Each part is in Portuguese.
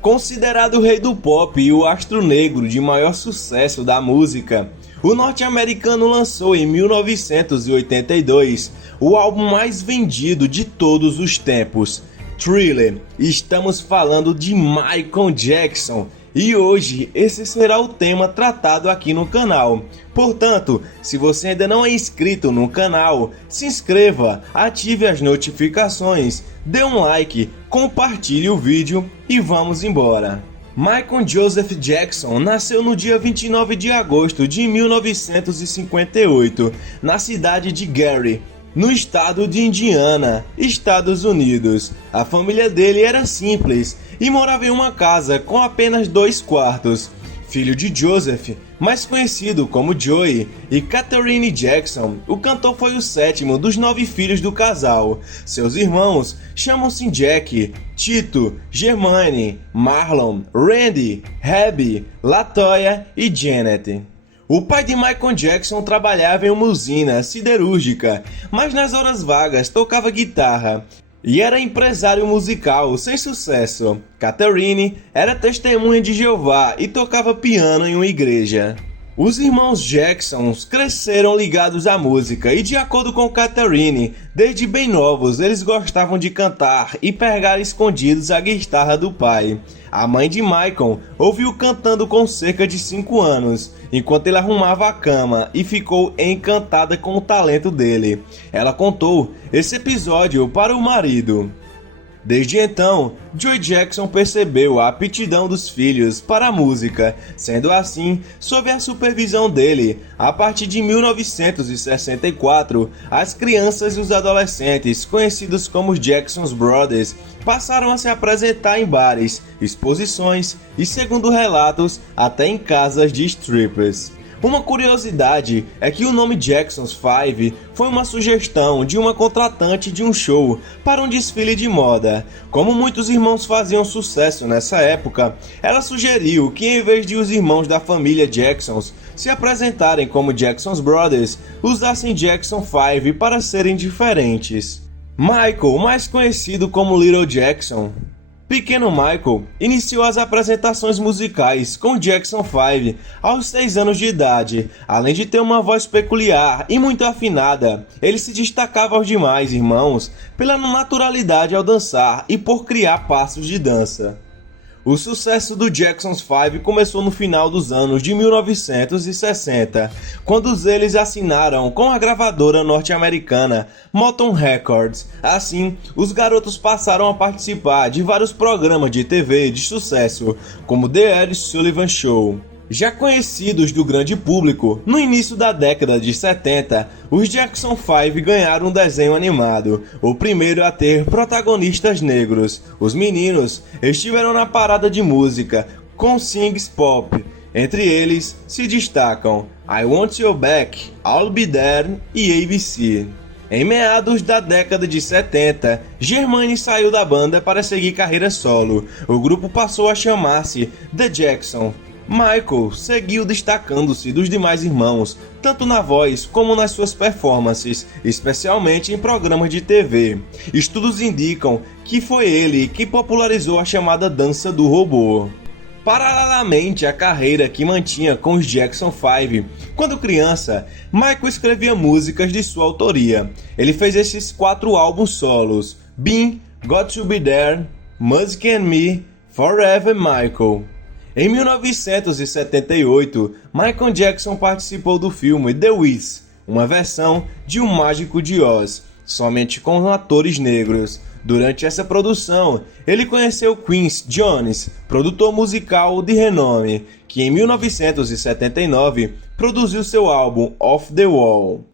Considerado o rei do pop e o astro negro de maior sucesso da música, o norte-americano lançou em 1982 o álbum mais vendido de todos os tempos, Thriller. Estamos falando de Michael Jackson. E hoje esse será o tema tratado aqui no canal. Portanto, se você ainda não é inscrito no canal, se inscreva, ative as notificações, dê um like, compartilhe o vídeo e vamos embora. Michael Joseph Jackson nasceu no dia 29 de agosto de 1958, na cidade de Gary, no estado de Indiana, Estados Unidos. A família dele era simples e morava em uma casa com apenas 2 quartos. Filho de Joseph, mais conhecido como Joey, e Catherine Jackson, o cantor foi o 7º dos 9 filhos do casal. Seus irmãos chamam-se Jack, Tito, Germaine, Marlon, Randy, Abby, Latoya e Janet. O pai de Michael Jackson trabalhava em uma usina siderúrgica, mas nas horas vagas tocava guitarra e era empresário musical sem sucesso. Catherine era testemunha de Jeová e tocava piano em uma igreja. Os irmãos Jackson cresceram ligados à música e, de acordo com Catherine, desde bem novos eles gostavam de cantar e pegar escondidos a guitarra do pai. A mãe de Michael ouviu cantando com cerca de 5 anos, enquanto ele arrumava a cama, e ficou encantada com o talento dele. Ela contou esse episódio para o marido. Desde então, Joey Jackson percebeu a aptidão dos filhos para a música. Sendo assim, sob a supervisão dele, a partir de 1964, as crianças e os adolescentes, conhecidos como os Jackson Brothers, passaram a se apresentar em bares, exposições e, segundo relatos, até em casas de strippers. Uma curiosidade é que o nome Jackson's 5 foi uma sugestão de uma contratante de um show para um desfile de moda. Como muitos irmãos faziam sucesso nessa época, ela sugeriu que, em vez de os irmãos da família Jacksons se apresentarem como Jackson's Brothers, usassem Jackson 5 para serem diferentes. Michael, mais conhecido como Little Jackson, Pequeno Michael, iniciou as apresentações musicais com Jackson 5 aos 6 anos de idade. Além de ter uma voz peculiar e muito afinada, ele se destacava aos demais irmãos pela naturalidade ao dançar e por criar passos de dança. O sucesso do Jackson's 5 começou no final dos anos de 1960, quando eles assinaram com a gravadora norte-americana Motown Records. Assim, os garotos passaram a participar de vários programas de TV de sucesso, como The Ed Sullivan Show. Já conhecidos do grande público, no início da década de 70, os Jackson 5 ganharam um desenho animado, o primeiro a ter protagonistas negros. Os meninos estiveram na parada de música com sings pop. Entre eles se destacam I Want You Back, I'll Be There e ABC. Em meados da década de 70, Germaine saiu da banda para seguir carreira solo. O grupo passou a chamar-se The Jackson. Michael seguiu destacando-se dos demais irmãos, tanto na voz como nas suas performances, especialmente em programas de TV. Estudos indicam que foi ele que popularizou a chamada dança do robô. Paralelamente à carreira que mantinha com os Jackson 5, quando criança, Michael escrevia músicas de sua autoria. Ele fez esses 4 álbuns solos: Been, Got to Be There, Music and Me, Forever Michael. Em 1978, Michael Jackson participou do filme The Wiz, uma versão de O Mágico de Oz, somente com atores negros. Durante essa produção, ele conheceu Quincy Jones, produtor musical de renome, que em 1979 produziu seu álbum Off the Wall.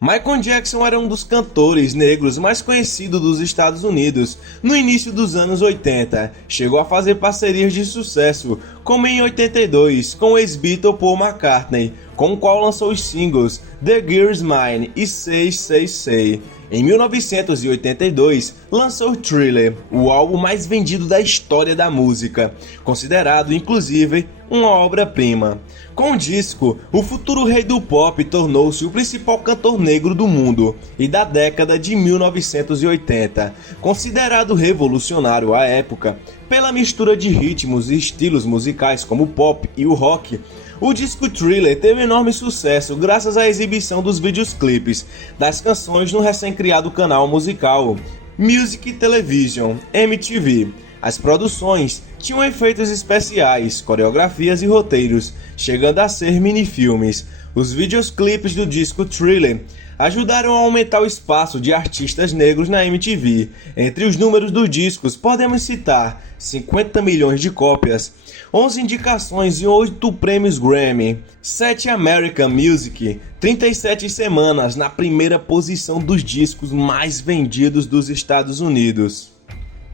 Michael Jackson era um dos cantores negros mais conhecidos dos Estados Unidos no início dos anos 80. Chegou a fazer parcerias de sucesso, como em 82 com o ex-Beatle Paul McCartney, com o qual lançou os singles The Girl's Mine e Say Say Say. Em 1982, lançou Thriller, o álbum mais vendido da história da música, considerado inclusive uma obra-prima. Com o disco, o futuro rei do pop tornou-se o principal cantor negro do mundo e da década de 1980, considerado revolucionário à época pela mistura de ritmos e estilos musicais como o pop e o rock. O disco Thriller teve enorme sucesso graças à exibição dos videoclipes das canções no recém-criado canal musical Music Television (MTV). As produções tinham efeitos especiais, coreografias e roteiros, chegando a ser minifilmes. Os videoclipes do disco Thriller ajudaram a aumentar o espaço de artistas negros na MTV. Entre os números dos discos podemos citar 50 milhões de cópias, 11 indicações e 8 prêmios Grammy, 7 American Music, 37 semanas na primeira posição dos discos mais vendidos dos Estados Unidos.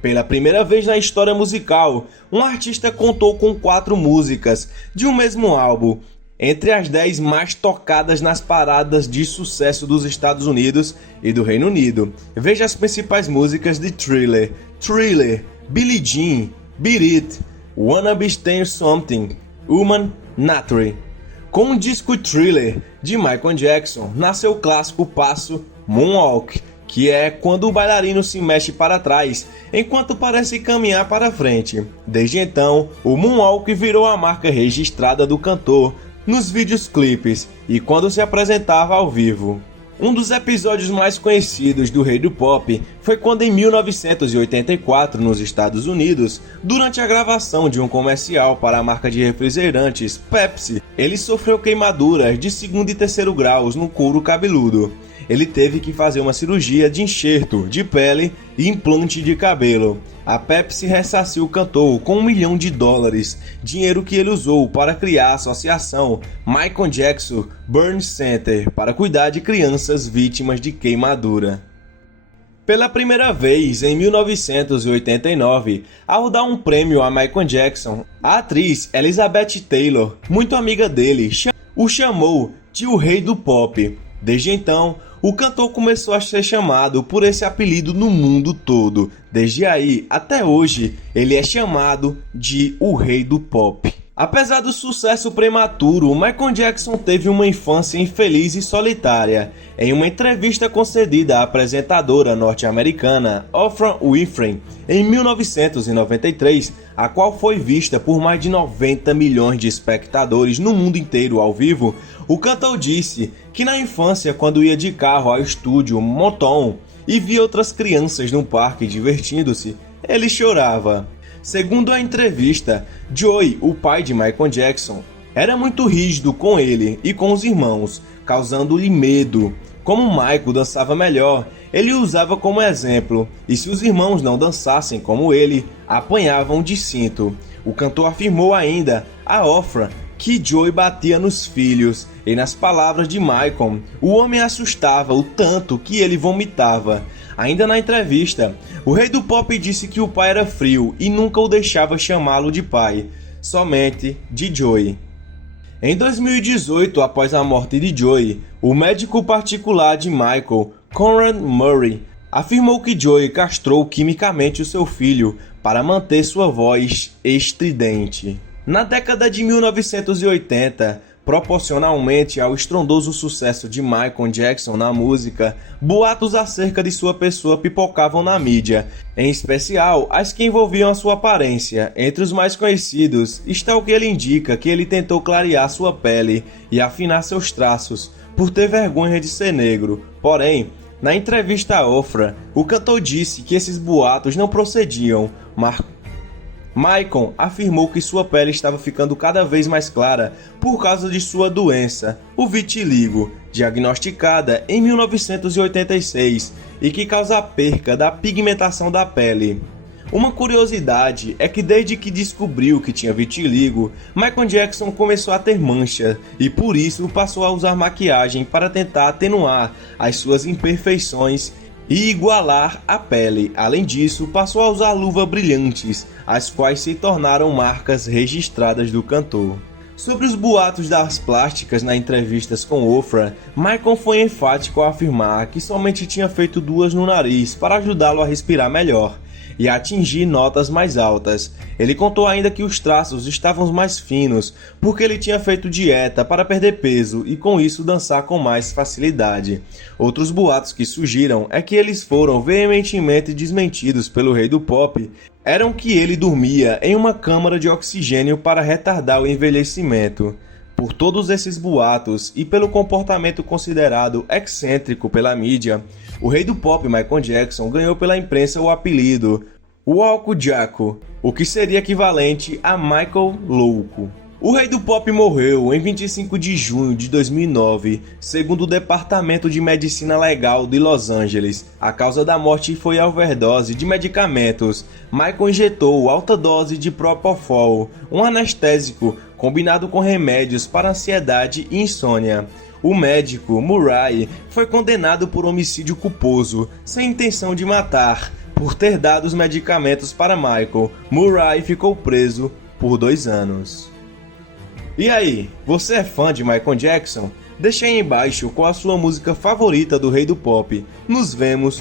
Pela primeira vez na história musical, um artista contou com 4 músicas de um mesmo álbum entre as 10 mais tocadas nas paradas de sucesso dos Estados Unidos e do Reino Unido. Veja as principais músicas de Thriller: Thriller, Billie Jean, Beat It, Wanna Be Staying Something, Human Nature. Com o disco Thriller de Michael Jackson, nasceu o clássico passo Moonwalk, que é quando o bailarino se mexe para trás enquanto parece caminhar para frente. Desde então, o Moonwalk virou a marca registrada do cantor nos videoclipes e quando se apresentava ao vivo. Um dos episódios mais conhecidos do Rei do Pop foi quando em 1984, nos Estados Unidos, durante a gravação de um comercial para a marca de refrigerantes Pepsi, ele sofreu queimaduras de 2º e 3º graus no couro cabeludo. Ele teve que fazer uma cirurgia de enxerto de pele e implante de cabelo. A Pepsi ressarciu o cantor com $1 milhão, dinheiro que ele usou para criar a associação Michael Jackson Burn Center para cuidar de crianças vítimas de queimadura. Pela primeira vez, em 1989, ao dar um prêmio a Michael Jackson, a atriz Elizabeth Taylor, muito amiga dele, o chamou de o Rei do Pop. Desde então, o cantor começou a ser chamado por esse apelido no mundo todo. Desde aí, até hoje, ele é chamado de o Rei do Pop. Apesar do sucesso prematuro, Michael Jackson teve uma infância infeliz e solitária. Em uma entrevista concedida à apresentadora norte-americana Oprah Winfrey em 1993, a qual foi vista por mais de 90 milhões de espectadores no mundo inteiro ao vivo, o cantor disse que na infância, quando ia de carro ao estúdio Motown e via outras crianças no parque divertindo-se, ele chorava. Segundo a entrevista, Joey, o pai de Michael Jackson, era muito rígido com ele e com os irmãos, causando-lhe medo. Como Michael dançava melhor, ele o usava como exemplo, e se os irmãos não dançassem como ele, apanhavam de cinto. O cantor afirmou ainda a Oprah que Joey batia nos filhos, e nas palavras de Michael, o homem assustava o tanto que ele vomitava. Ainda na entrevista, o Rei do Pop disse que o pai era frio e nunca o deixava chamá-lo de pai, somente de Joey. Em 2018, após a morte de Joey, o médico particular de Michael, Conrad Murray, afirmou que Joey castrou quimicamente o seu filho para manter sua voz estridente. Na década de 1980, proporcionalmente ao estrondoso sucesso de Michael Jackson na música, boatos acerca de sua pessoa pipocavam na mídia, em especial as que envolviam a sua aparência. Entre os mais conhecidos está o que ele indica que ele tentou clarear sua pele e afinar seus traços, por ter vergonha de ser negro. Porém, na entrevista a Oprah, o cantor disse que esses boatos não procediam. Michael afirmou que sua pele estava ficando cada vez mais clara por causa de sua doença, o vitiligo, diagnosticada em 1986 e que causa a perca da pigmentação da pele. Uma curiosidade é que desde que descobriu que tinha vitiligo, Michael Jackson começou a ter mancha e por isso passou a usar maquiagem para tentar atenuar as suas imperfeições e igualar a pele. Além disso, passou a usar luvas brilhantes, as quais se tornaram marcas registradas do cantor. Sobre os boatos das plásticas na entrevistas com Oprah, Michael foi enfático ao afirmar que somente tinha feito 2 no nariz para ajudá-lo a respirar melhor. e atingir notas mais altas. Ele contou ainda que os traços estavam mais finos, porque ele tinha feito dieta para perder peso e com isso dançar com mais facilidade. Outros boatos que surgiram é que eles foram veementemente desmentidos pelo rei do pop, eram que ele dormia em uma câmara de oxigênio para retardar o envelhecimento. Por todos esses boatos e pelo comportamento considerado excêntrico pela mídia, o rei do pop Michael Jackson ganhou pela imprensa o apelido Walco Jacko, o que seria equivalente a Michael Louco. O rei do pop morreu em 25 de junho de 2009, segundo o Departamento de Medicina Legal de Los Angeles. A causa da morte foi a overdose de medicamentos. Michael injetou alta dose de Propofol, um anestésico combinado com remédios para ansiedade e insônia. O médico, Murray, foi condenado por homicídio culposo, sem intenção de matar, por ter dado os medicamentos para Michael. Murray ficou preso por 2 anos. E aí, você é fã de Michael Jackson? Deixe aí embaixo qual a sua música favorita do rei do pop. Nos vemos